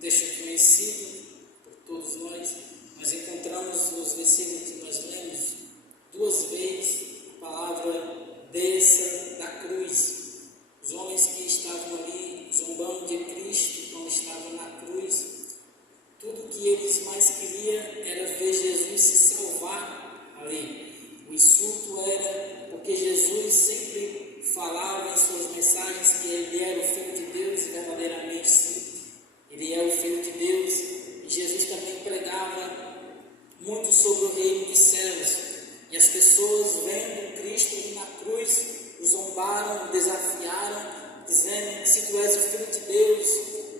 texto conhecido por todos nós encontramos nos versículos que nós lemos duas vezes a palavra desça da cruz. Os homens que estavam ali zombando de Cristo quando estavam na cruz, tudo que eles mais queriam era ver Jesus se salvar ali. O insulto era porque Jesus sempre falava em suas mensagens que ele era o Filho de Deus, e verdadeiramente sim, ele é o Filho de Deus. E Jesus também pregava muito sobre o reino dos céus. E as pessoas vendo Cristo ali na cruz, o zombaram, o desafiaram, dizendo: se tu és o Filho de Deus,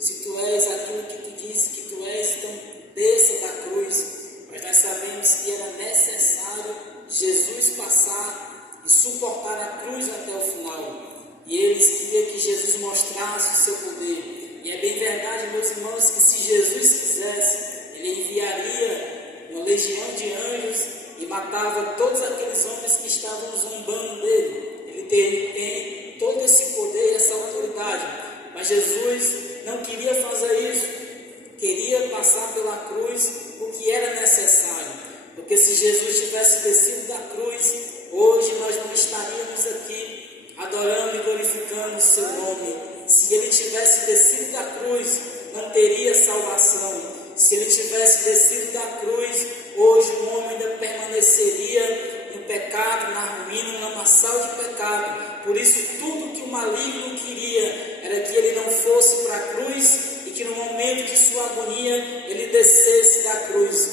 se tu és aquilo que tu dizes que tu és, então desça da cruz. Mas nós sabemos que era necessário Jesus passar e suportar a cruz até o final. E eles queriam que Jesus mostrasse o seu poder. E é bem verdade, meus irmãos, que se Jesus quisesse, ele enviaria uma legião de anjos e matava todos aqueles homens que estavam zombando dele. Ele tem todo esse poder e essa autoridade. Mas Jesus não queria fazer isso. Queria passar pela cruz porque era necessário. Porque se Jesus tivesse descido da cruz, hoje nós não estaríamos aqui adorando e glorificando o seu nome. Se ele tivesse descido da cruz, não teria salvação. Se ele tivesse descido da cruz, hoje o homem ainda permaneceria no pecado, na ruína, no lamaçal de pecado. Por isso, tudo que o maligno queria era que ele não fosse para a cruz e que no momento de sua agonia ele descesse da cruz.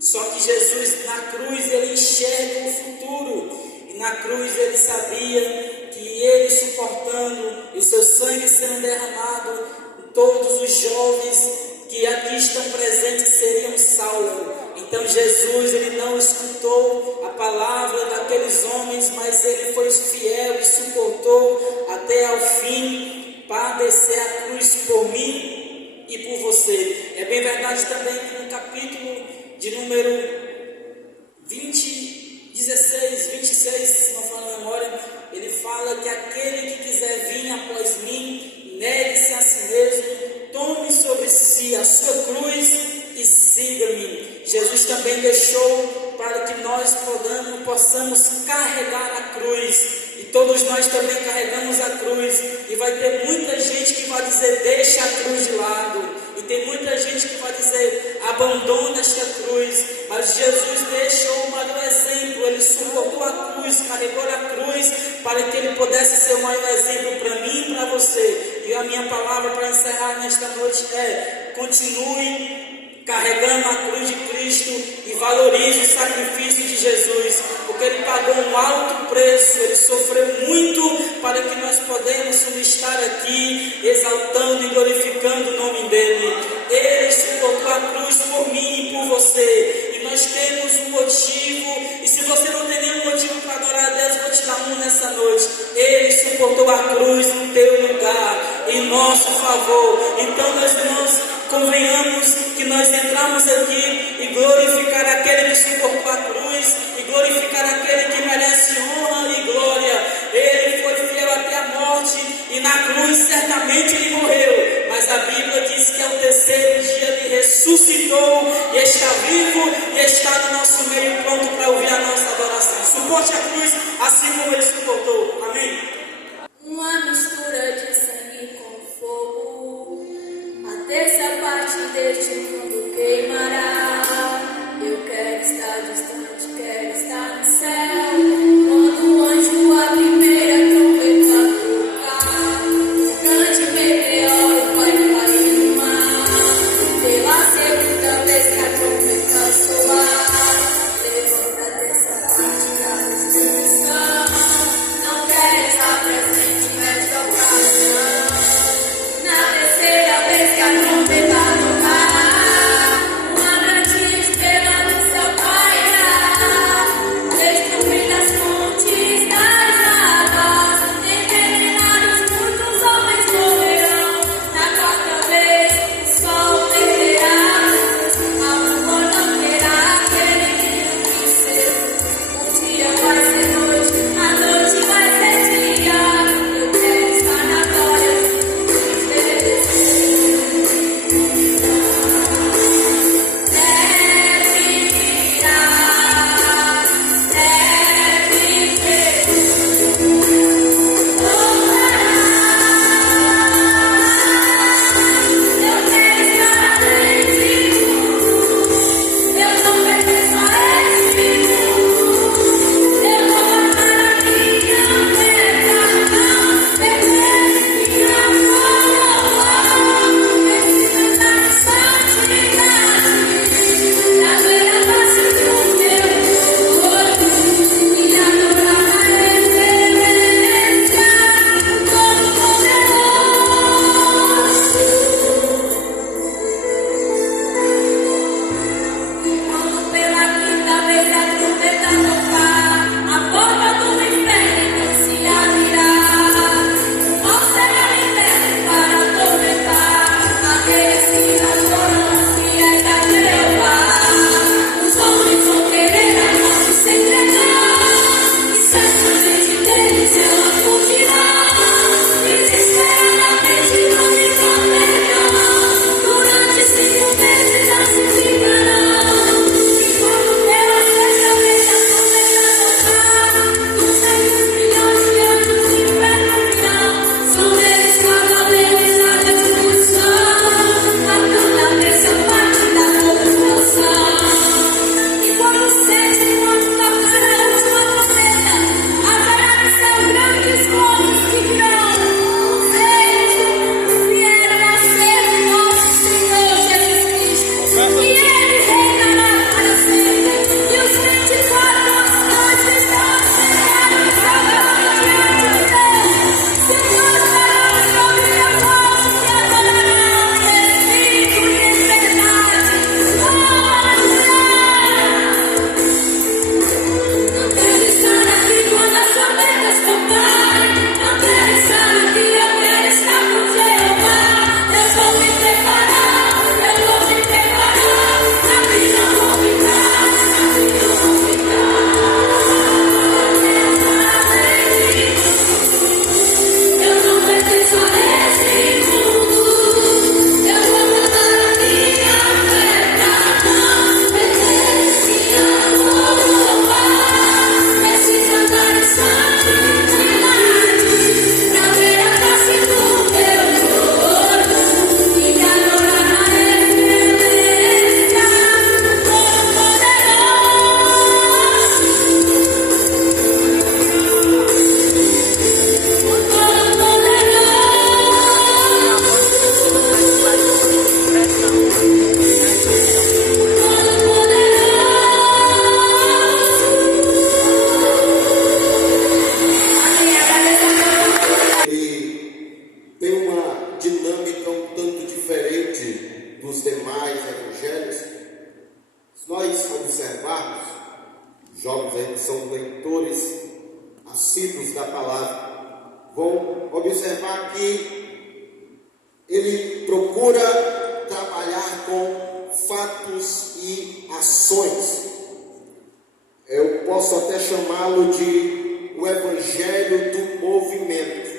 Só que Jesus, na cruz, ele enxerga o futuro. E na cruz ele sabia que ele suportando e seu sangue sendo derramado, todos os jovens que aqui estão presentes seriam salvos. Então Jesus, ele não escutou a palavra daqueles homens, mas ele foi fiel e suportou até ao fim, padecer a cruz por mim e por você. É bem verdade também que no capítulo de número 16, 26, se não falar a memória, ele fala que aquele que quiser vir após mim, negue-se a si mesmo, tome sobre si a sua cruz e siga-me. Jesus também deixou para que nós possamos carregar a cruz. E todos nós também carregamos a cruz. E vai ter muita gente que vai dizer: deixa a cruz de lado. E tem muita gente que vai dizer: abandona esta cruz. Mas Jesus deixou o maior exemplo. Ele suportou a cruz, carregou a cruz, para que ele pudesse ser o maior exemplo para mim e para você. E a minha palavra para encerrar nesta noite é: continue carregando a cruz de Cristo e valorize o sacrifício de Jesus, porque ele pagou um alto preço, ele sofreu muito para que nós podemos estar aqui exaltando e glorificando o nome dele. Ele suportou a cruz por mim e por você, e nós temos um motivo. E se você não tem nenhum motivo para adorar a Deus, vou te dar um nessa noite. Ele suportou a cruz no teu lugar, em nosso favor. Então, meus irmãos, convenhamos que nós entramos aqui e glorificar aquele que suportou a cruz, e glorificar aquele que merece honra e glória. Ele foi fiel até a morte, e na cruz certamente ele morreu, mas a Bíblia diz que ao terceiro dia ele ressuscitou e está vivo e está no nosso meio, pronto para ouvir a nossa adoração. Suporte a cruz assim como ele suportou. Amém? Uma mistura de sangue com fogo, a terça parte deste mundo queimará. Eu quero estar distante, quero estar no céu, quando o anjo a primeira trombeta tocar. O grande meteoro vai cair no mar, pela segunda vez que a trombeta soar. Levanta a terça parte da destruição, não quero estar presente nesta ocasião. Na terceira vez que a trombeta tocar, uma que ele procura trabalhar com fatos e ações. Eu posso até chamá-lo de o evangelho do movimento.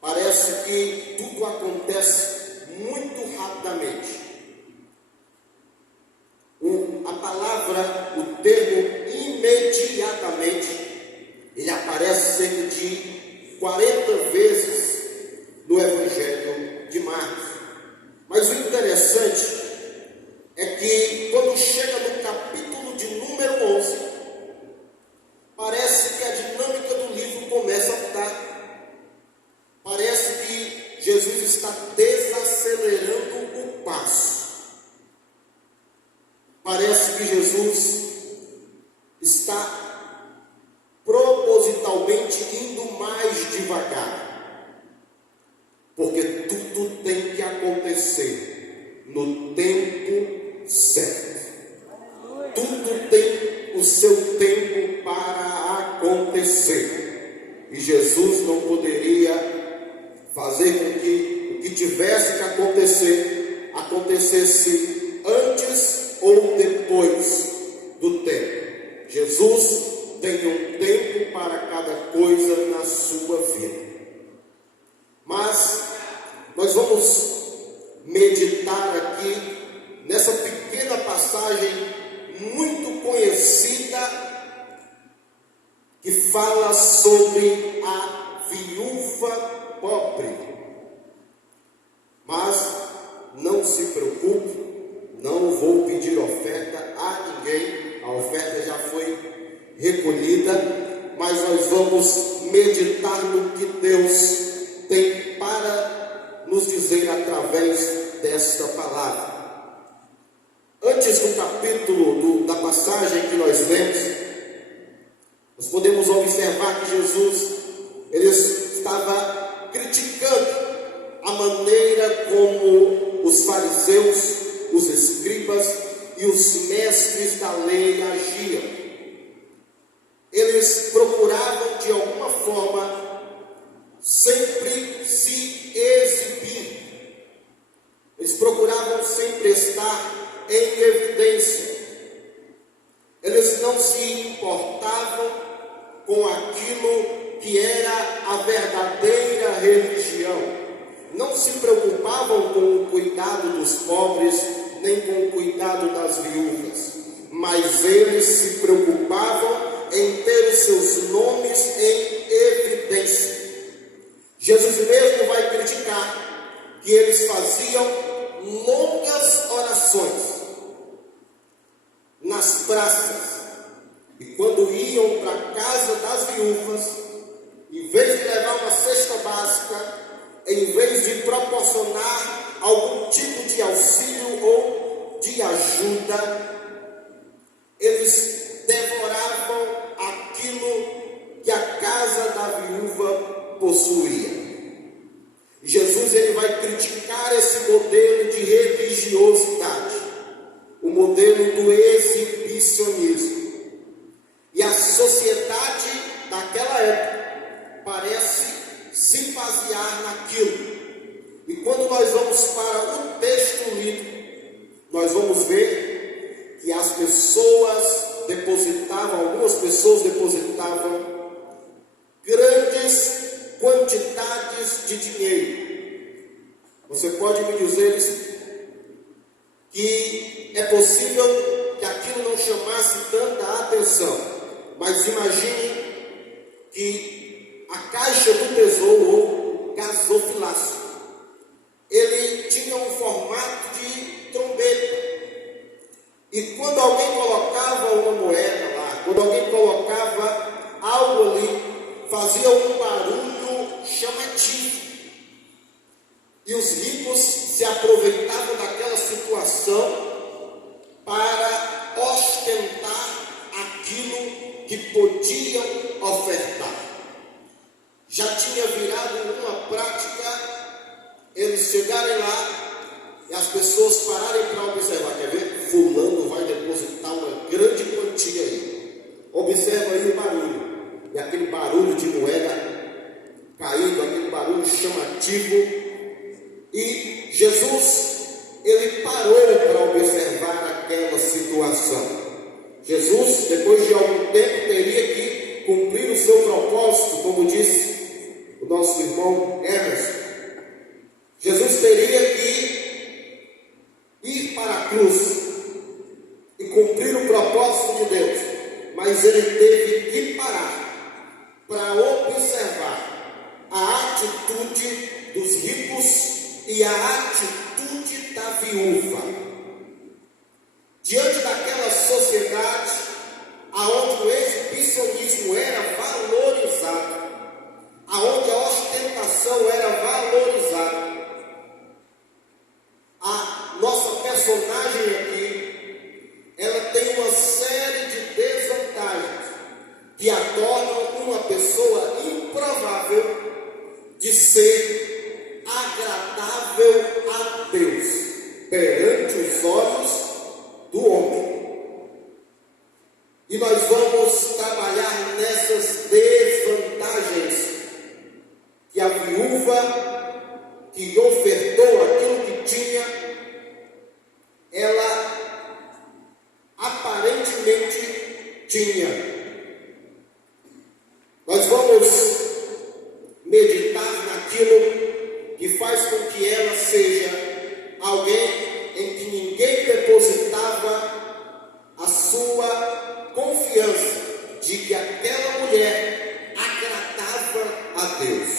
Parece que tudo acontece muito rapidamente. A palavra, o termo imediatamente, ele aparece cerca de 40 vezes no Evangelho de Marcos. Mas o interessante é que quando chega no capítulo de número 11, parece que a dinâmica do livro começa a mudar. Parece que Jesus está desacelerando o passo. Parece que Jesus está propositalmente indo mais devagar, porque tudo tem que acontecer no tempo certo. Tudo tem o seu tempo para acontecer, e Jesus não poderia fazer com que o que tivesse que acontecer acontecesse antes ou depois do tempo. Jesus tem um tempo para cada coisa na sua vida. Mas nós vamos meditar aqui nessa pequena passagem muito conhecida que fala sobre a viúva pobre. Mas não se preocupe, não vou pedir oferta a ninguém, a oferta já foi recolhida, mas nós vamos meditar no que Deus tem para nos dizer através desta palavra. Antes do capítulo da passagem que nós lemos, nós podemos observar que Jesus ele estava criticando a maneira como os fariseus, os escribas e os mestres da lei agiam. Eles procuravam de alguma forma sempre se exibir. Eles procuravam sempre estar em evidência. Eles não se importavam com aquilo que era a verdadeira religião. Não se preocupavam com o cuidado dos pobres, nem com o cuidado das viúvas, mas eles se preocupavam em ter os seus nomes em evidência. Jesus mesmo vai criticar que eles faziam longas orações nas praças, e quando iam para a casa das viúvas, em vez de levar uma cesta básica, em vez de proporcionar algum tipo de auxílio ou de ajuda, eles devoravam aquilo que a casa da viúva possuía. Jesus ele vai criticar esse modelo de religiosidade, o modelo do exibicionismo. E a sociedade daquela época parece se basear naquilo. E quando nós vamos para o texto lido, nós vamos ver que as pessoas algumas pessoas depositavam grandes quantidades de dinheiro. Você pode me dizer que é possível que aquilo não chamasse tanta atenção, mas imagine que a caixa do tesouro ou gasofilácio, ele tinha um formato de trombeta. E quando alguém colocava uma moeda lá, quando alguém colocava algo ali, fazia um barulho chamativo. E os ricos se aproveitavam daquela situação para ostentar aquilo que podiam ofertar. Já tinha virado uma prática eles chegarem lá e as pessoas pararem para observar. Quer ver? Fulano vai depositar uma grande quantia aí. Observa aí o barulho. E aquele barulho de moeda caindo, aquele barulho barulho chamativo. E Jesus, ele parou para observar aquela situação. Jesus, depois de algum tempo, teria que cumprir o seu propósito, como disse o nosso irmão Emerson. Jesus teria que ir para a cruz e cumprir o propósito de Deus, mas ele teve que parar para observar a atitude dos ricos e a atitude da viúva. Diante daquela sociedade aonde o exibicionismo era valorizado, aonde a ostentação era valorizada, a nossa personagem aqui, ela tem uma série de desvantagens que a tornam uma pessoa improvável de ser agradável a Deus perante os olhos do homem. E nós vamos trabalhar nessas desvantagens que a viúva que ofertou aquilo que tinha, ela aparentemente tinha. Nós vamos meditar naquilo que faz com que ela seja alguém em que ninguém depositava a sua confiança de que aquela mulher agradava a Deus.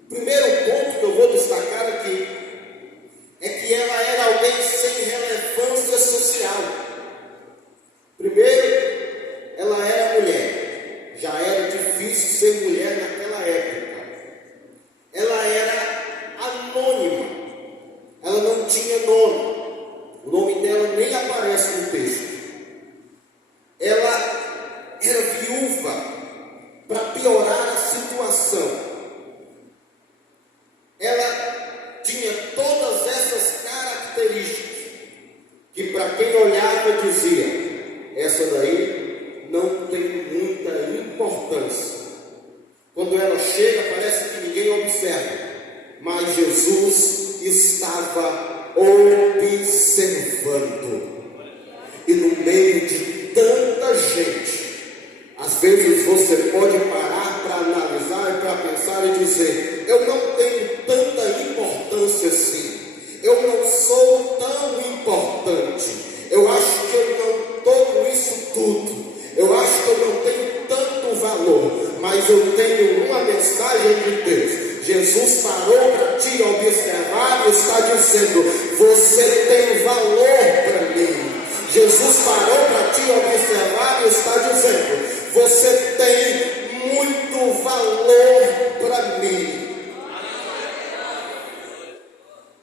O primeiro ponto que eu vou destacar aqui é que ela era alguém sem relevância social. Primeiro, ela era mulher. Já era difícil ser mulher naquela época. Ela era anônima. Ela não tinha nome. O nome dela nem aparece no texto. Ela era viúva. Para piorar a situação, ela tinha todas essas características que, para quem olhava, dizia: essa daí não tem muita importância. Quando ela chega, parece que ninguém observa, mas Jesus estava observando. E no meio de tanta gente, às vezes você pode parar para analisar e para pensar e dizer: eu não tenho tanta importância assim, eu não sou tão importante, eu acho que eu não estou com isso tudo, eu acho que eu não tenho tanto valor. Mas eu tenho uma mensagem de Deus. Jesus parou para te observar e está dizendo: você tem valor para mim. Jesus parou para te observar e está dizendo: você tem muito valor para mim.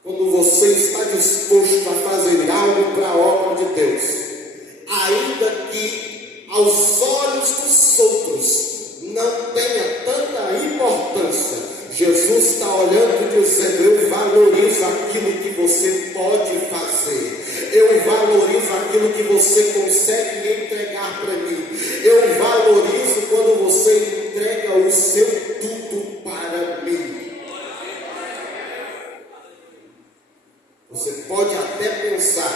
Quando você está disposto a fazer algo para a obra de Deus, ainda que aos olhos dos outros não tenha tanta importância, Jesus está olhando e dizendo: eu valorizo aquilo que você pode fazer, eu valorizo aquilo que você consegue entregar para mim, eu valorizo quando você entrega o seu tudo para mim. Você pode até pensar: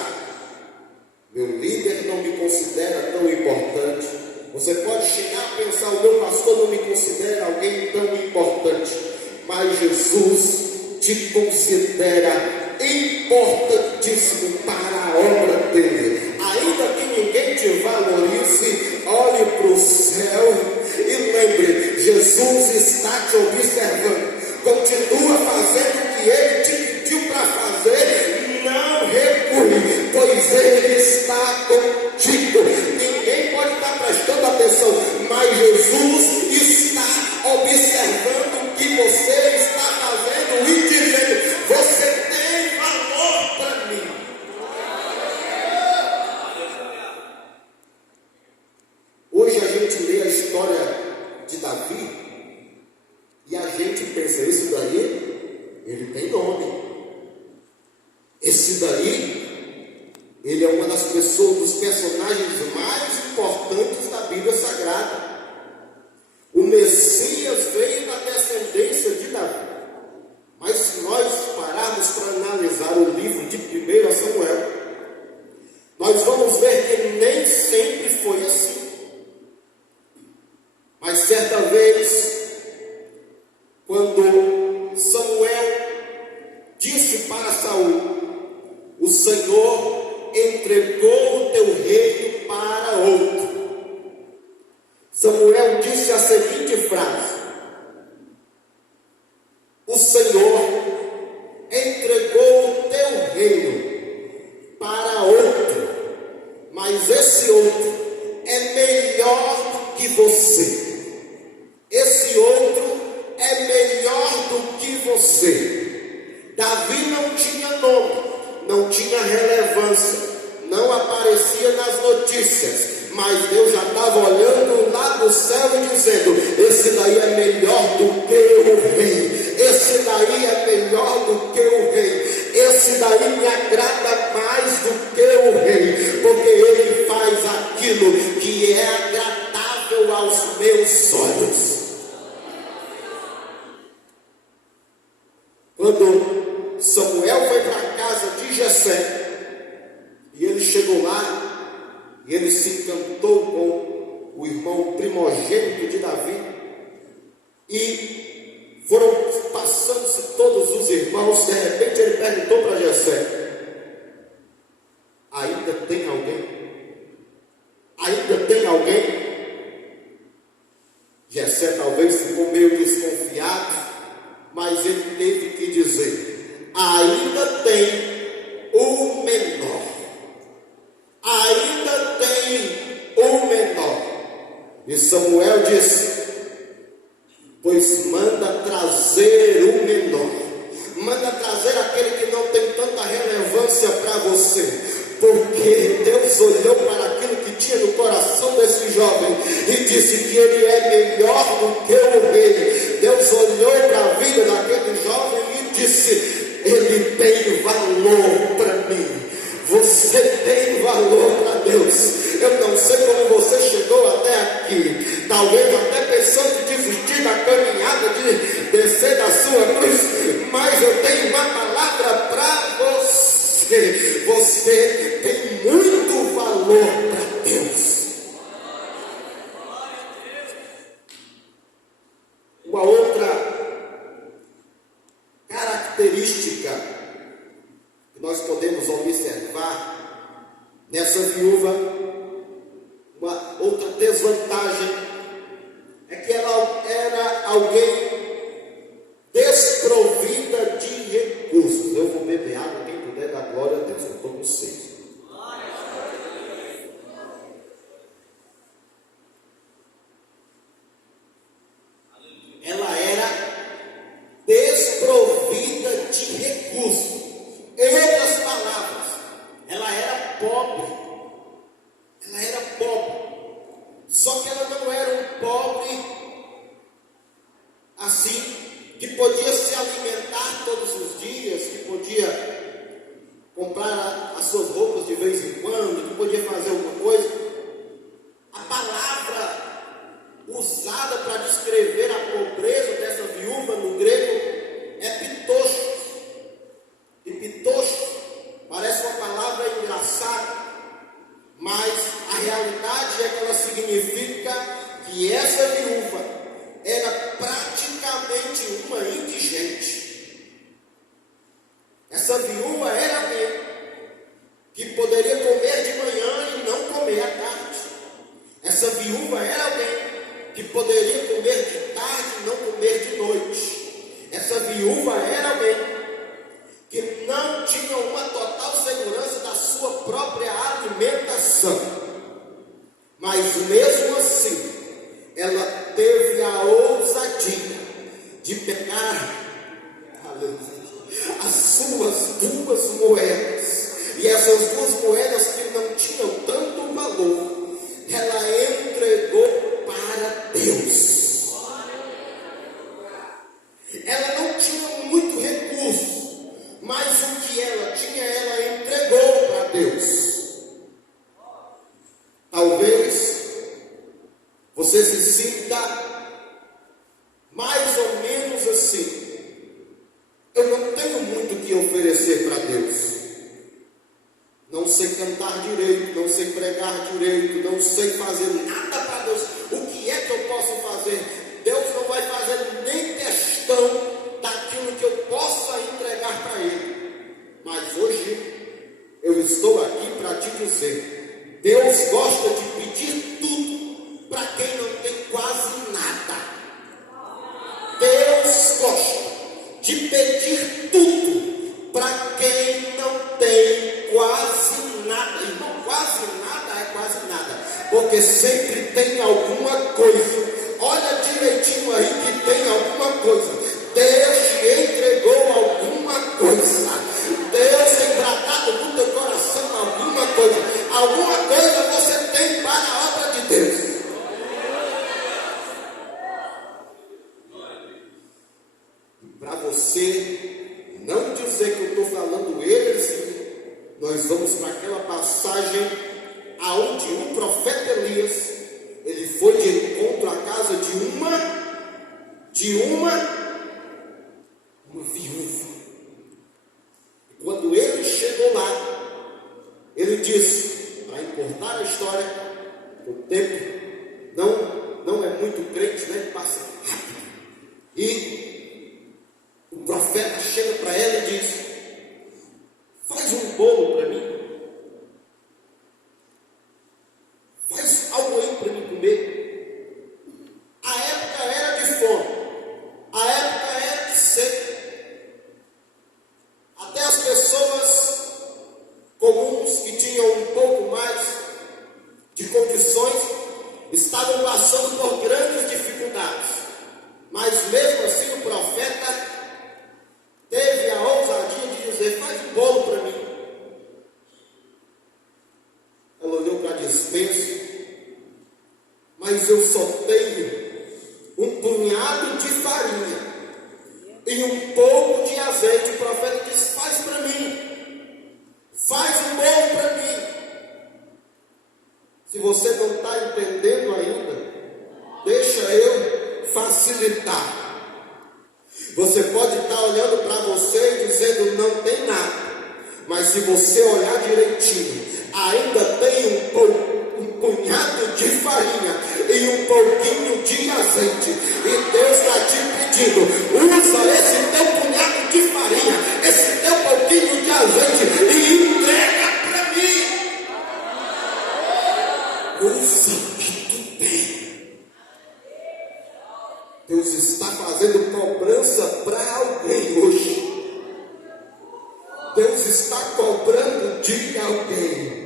meu líder não me considera tão importante. Você pode chegar a pensar: o meu pastor não me considera alguém tão importante. Mas Jesus te considera importantíssimo para a obra dele. Ainda que ninguém te valorize, olhe para o céu e lembre: Jesus está te observando. Continua fazendo o que ele te pediu para fazer. Não recue, pois ele está contigo. Ninguém pode estar prestando atenção, mas Jesus está observando o que você está fazendo e dizendo: você tem valor para mim. Hoje a gente lê a história de Davi e a gente pensa: esse daí, ele tem nome. Esse daí, ele é uma das pessoas, dos personagens mais importantes da Bíblia Sagrada. O Messias veio da descendência quando Samuel disse para Saul: o Senhor entregou o teu reino para outro. Samuel disse a seguinte frase: o Senhor entregou o teu reino para outro, mas esse outro é melhor do que você. Esse outro é melhor do que você. Davi não tinha nome, não tinha relevância, não aparecia nas notícias, mas Deus já estava olhando lá do céu e dizendo: esse daí é melhor do que o rei, esse daí é melhor do que o rei, esse daí me agrada mais do que o rei, porque ele faz aquilo que é agradável aos meus olhos. Quando Samuel foi para a casa de Jessé, e ele chegou lá, e ele se encantou com o irmão primogênito de Davi, e foram passando-se todos os irmãos. De repente ele perguntou para Jessé: ainda tem alguém? Ainda tem alguém? Jessé talvez ficou meio desconfiado, mas ele teve que dizer: ainda tem o menor. Ainda tem o menor. E Samuel disse: pois manda trazer o menor. Manda trazer aquele que não tem tanta relevância para você. Porque Deus olhou para aquilo que tinha no coração desse jovem e disse que ele é melhor do que o rei. Deus olhou para a vida daquele jovem e disse: ele tem valor para mim. Você tem valor para Deus. Eu não sei como você chegou até aqui, talvez até pensando em desistir da caminhada, de descer da sua cruz, mas eu tenho uma palavra para você. Você tem muito valor para Deus. Uma outra característica que nós podemos observar nessa viúva, uma outra desvantagem, é que ela era alguém desprovida de recursos. Eu vou beber água, quem puder dar glória a Deus, eu estou com sede. Ela era desprovida de recursos. Em outras palavras, ela era pobre. Ela era pobre. Só que ela não era um pobre assim, que podia se alimentar todos os dias, que podia comprar as suas roupas de vez em quando, que podia fazer alguma coisa. A palavra usada para descrever a pobreza dessa viúva no grego é pitocho. E pitocho parece uma palavra engraçada, mas a realidade é que ela significa que essa viúva era praticamente uma indigente. Essa viúva era alguém que poderia comer de manhã e não comer à tarde. Essa viúva era alguém que poderia comer de tarde e não comer de noite. Essa viúva era alguém que não tinha uma total segurança da sua própria alimentação. Mas mesmo assim, ela teve a ousadia de pegar as suas duas moedas. E essas duas moedas que não tinham tanto valor, ela entregou para Deus. Ela não tinha muito recurso, mas o que ela tinha, ela entregou para Deus. Talvez você se sinta mais ou menos assim: eu não tenho muito o que oferecer para Deus. Não sei cantar direito, não sei pregar direito, não sei fazer nada para Deus. O que é que eu posso fazer? Deus não vai fazer nem questão de pedir tudo para quem não tem quase nada. Irmão, quase nada é quase nada, porque sempre tem alguma coisa. Olha direitinho aí que tem alguma coisa. Deus te entregou alguma coisa. Deus tem tratado no teu coração alguma coisa. Alguma coisa você tem para a obra de Deus. Para você não dizer que eu estou falando heresia, nós vamos para aquela passagem aonde o profeta Elias, ele foi de encontro à casa de uma viúva. E quando ele chegou lá, ele disse, para encurtar a história, o tempo não é muito crente, né? Passa rápido. E o profeta chega para ela e diz, faz um bolo para mim. Faz algo aí para mim comer. A época era de fome. A época era de sede. Até as pessoas comuns que tinham um pouco mais de condições estavam passando por grandes dificuldades. Mas mesmo assim o profeta teve a ousadia de dizer, faz um bolo para mim. Ela olhou para a despensa, mas eu só tenho um punhado de farinha e um pouco de azeite. O profeta disse, faz para mim. Faz um bolo para mim. Se você não está entendendo ainda, deixa eu facilitar. Você pode estar olhando para você e dizendo, não tem nada. Mas se você olhar direitinho, ainda tem um punhado de farinha e um pouquinho de azeite. E Deus está te pedindo, usa esse teu punhado de farinha, esse teu pouquinho de azeite e entrega para mim. Usa o que tu tem. Deus está fazendo cobrança para alguém hoje. Deus está cobrando de alguém.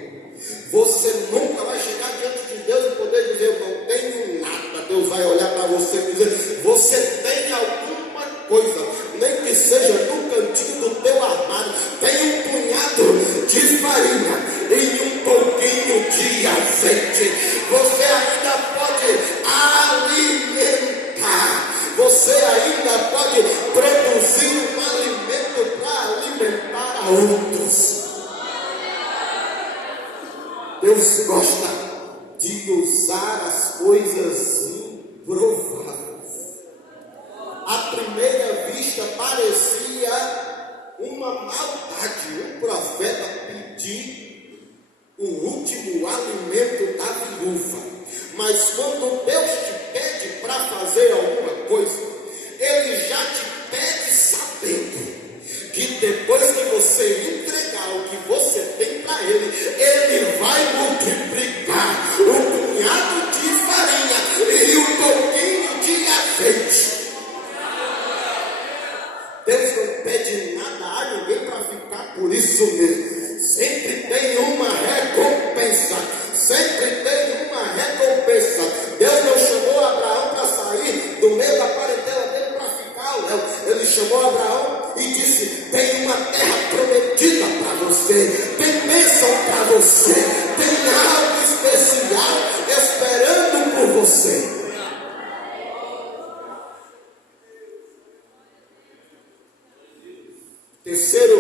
Você nunca vai chegar diante de Deus e poder dizer, eu não tenho nada. Deus vai olhar para você e dizer, você tem alguma coisa, nem que seja no cantinho do teu armário, tem um punhado de farinha e um pouquinho de azeite. Você ainda pode alimentar. Você ainda pode produzir um alimento para alimentar a outros. Deus gosta de usar as coisas improváveis. À primeira vista parecia uma maldade. O profeta pedir o último alimento da viúva. Mas quando Deus te pede para fazer alguma coisa, Ele já te pede sabendo que depois que você entregar o que você tem para Ele, Ele vai multiplicar o punhado de farinha e um pouquinho de azeite. Deus não pede nada a ninguém para ficar por isso mesmo. Sempre tem uma recompensa. Sempre tem uma recompensa. Deus não chamou Abraão para sair do meio da parentela dele para ficar, não. Ele chamou Abraão e disse, tem uma terra prometida para você, tem bênção para você, tem algo especial esperando por você. Terceiro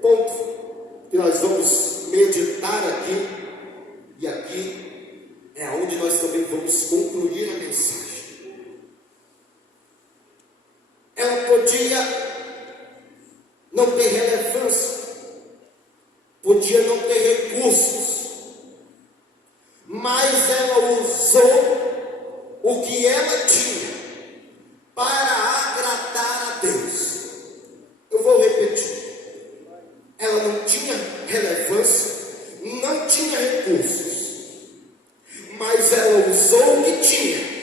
ponto que nós vamos meditar aqui, e aqui é onde nós também vamos concluir a mensagem. Ela podia não ter relevância, podia não ter recursos, mas ela usou o que ela tinha para agradar a Deus. Eu vou repetir. Ela não tinha relevância, não tinha recursos, mas ela usou o que tinha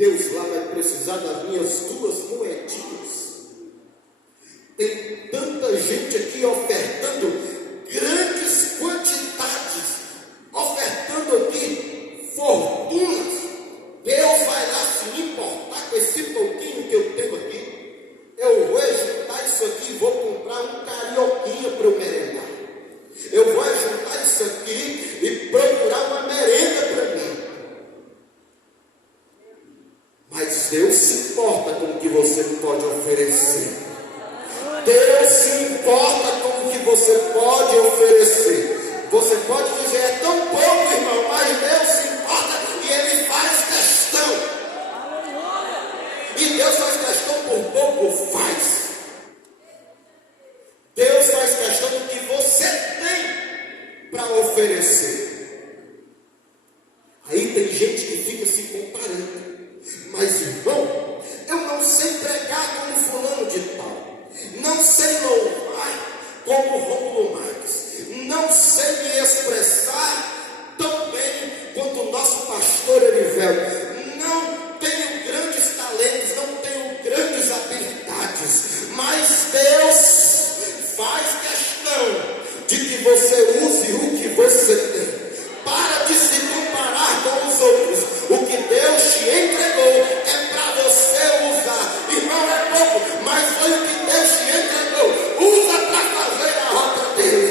Deus lá vai precisar das minhas 2 moedinhas. Tem tanta gente aqui ofertando grandes quantidades, ofertando aqui fortunas. Deus vai lá se importar com esse pouquinho que eu tenho aqui? Eu vou juntar isso aqui e vou comprar um carioquinha para eu merendar. Eu vou juntar isso aqui e procurar uma merenda para mim. Mas Deus se importa com o que você pode oferecer. Deus se importa com o que você pode oferecer. Você pode dizer, é tão pouco, irmão, mas Deus se importa e Ele faz questão. E Deus faz questão por pouco, faz. Deus faz questão do que você tem para oferecer. Aí tem gente que fica se comparando. Mas, irmão, eu não sei pregar como fulano de tal. Não sei louvar como Rômulo Marques. Não sei me expressar tão bem quanto o nosso pastor Erivelto. Não tenho grandes talentos, não tenho grandes habilidades. Mas Deus faz questão de que você use o que você tem. Para de se comparar com os outros. O que Deus te entregou é para você usar. Irmão, é pouco, mas foi o que Deus te entregou. Usa para fazer a obra dele.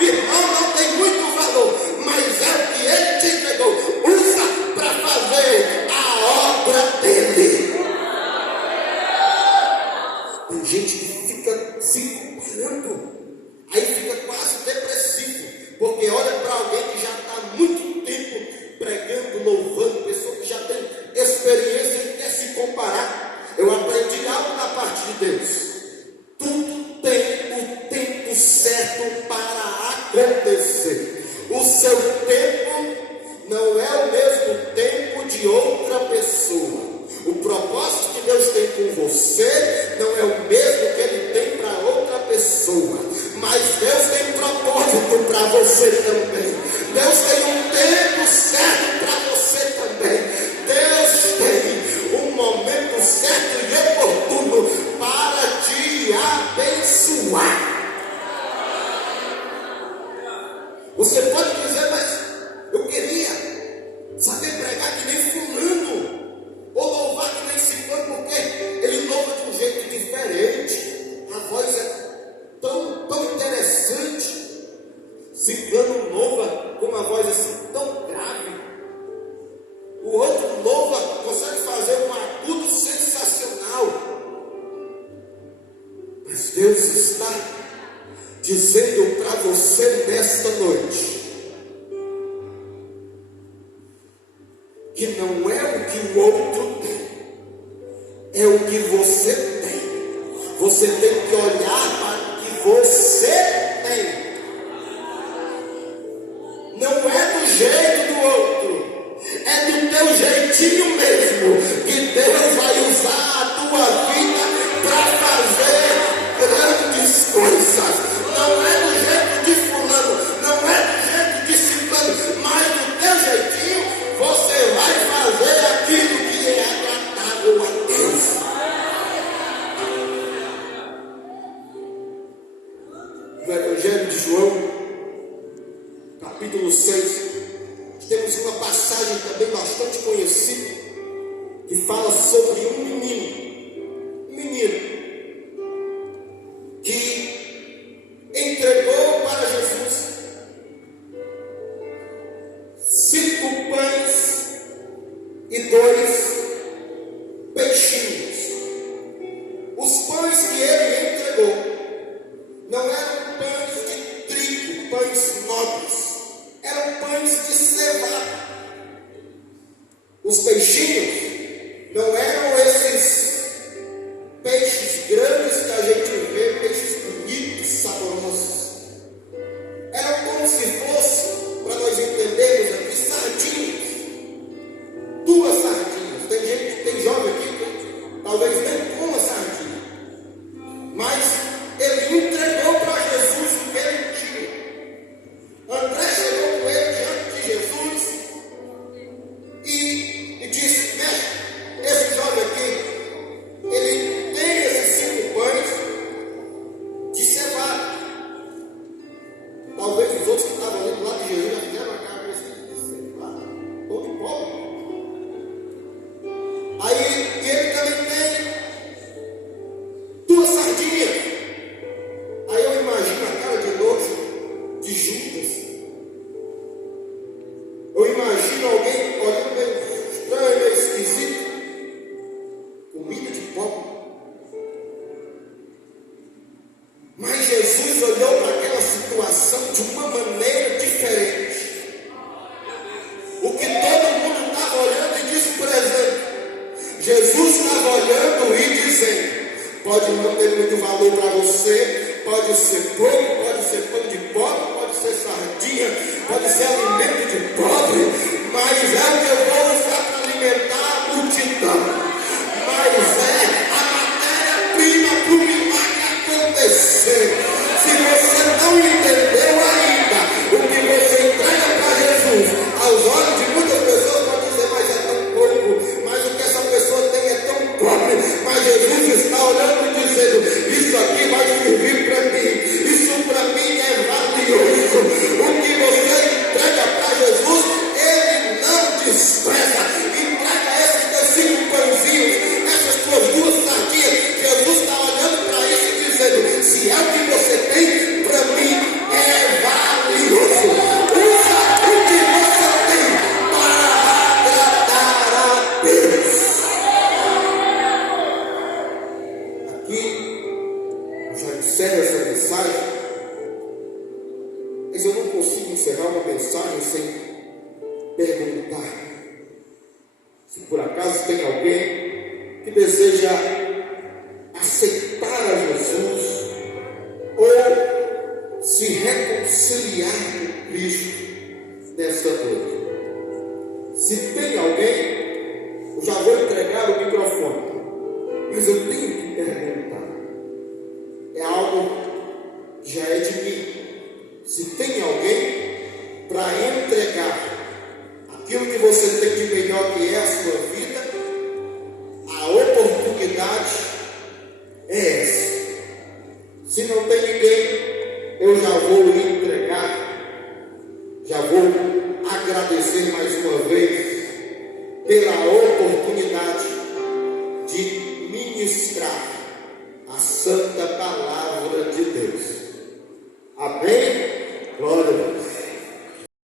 Irmão, não tem muito valor, mas é o que Ele te entregou. Usa para fazer a obra dele. Tem gente que fica se comparando. Aí fica quase depressivo. Porque olha para alguém que já está há muito tempo pregando, louvando, pessoa que já tem experiência e quer se comparar. Eu aprendi algo da parte de Deus. Tudo tem o tempo certo para acontecer. O seu tempo não é o mesmo tempo de outra pessoa. O propósito que Deus tem com você não é o mesmo que Ele tem para outra pessoa. Mas Deus tem propósito para você também. Deus tem um tempo certo para você também. Deus tem um momento certo e oportuno para te abençoar. Você pode dizer, mas eu queria saber pregar que nem fulano, ou louvar que nem ciclano, porque ele louva de um jeito diferente. A voz é tão interessante. Ciclano louva com uma voz assim tão grave. O outro louva, consegue fazer um agudo sensacional. Mas Deus está dizendo para você nesta noite que não é o que o outro tem, é o que você tem. Você tem que olhar para o que você tem. Não é do jeito do outro, é do teu jeitinho mesmo que Deus vai usar a tua vida para fazer grandes coisas. Não é do jeito de fulano, não é do jeito de ciclano, mas do teu jeitinho você vai fazer aquilo que é agradável a Deus. No Evangelho de João, capítulo 6, temos uma passagem também bastante conhecida que fala sobre um menino que entregou para Jesus 5 pães e 2 peixinhos. Os pães que ele entregou não eram pães de trigo, pães nobres, eram pães de cevada. Os peixinhos não eram esses peixes grandes que a gente vê, peixes bonitos, saborosos. Eram como se fosse, para nós entendermos aqui, sardinhas. 2 sardinhas. Tem jovem aqui que talvez nem coma sardinha. Mas ele entregou para Jesus o que ele tinha. André chegou com ele diante de Jesus e disse: pode não ter muito valor para você, pode ser pouco, pode ser pão de pobre, pode ser sardinha, pode ser alimento de pobre, mas é o que eu vou usar para alimentar a multidão. Mas é a matéria-prima para o milagre acontecer. Se você não entendeu ainda o que você entrega para Jesus, aos olhos de muitas pessoas pode dizer, mas é tão pouco, mas o que essa pessoa tem é tão pobre, mas Jesus está olhando e dizendo, isso aqui vai servir para mim, isso para mim é valioso. O que você entrega para Jesus, Ele não despreza. Entrega esses teus 5 pãezinhos, essas tuas 2 sardinhas, Jesus está olhando para isso e dizendo, se é o que você tem, para mim é valioso. Usa o que você tem para agradar a Deus. Aqui, já encerro essa mensagem, mas eu não consigo encerrar uma mensagem sem perguntar se por acaso tem alguém que deseja aceitar a Jesus ou se reconciliar com Cristo nessa noite. Se tem alguém, eu já vou entregar o microfone, mas eu tenho que perguntar. É algo que já é de mim. Se tem alguém para entregar aquilo que você tem de melhor que é a sua vida, a oportunidade é essa. Se não tem ninguém, eu já vou lhe entregar, já vou agradecer mais uma vez pela oportunidade de ministrar a Santa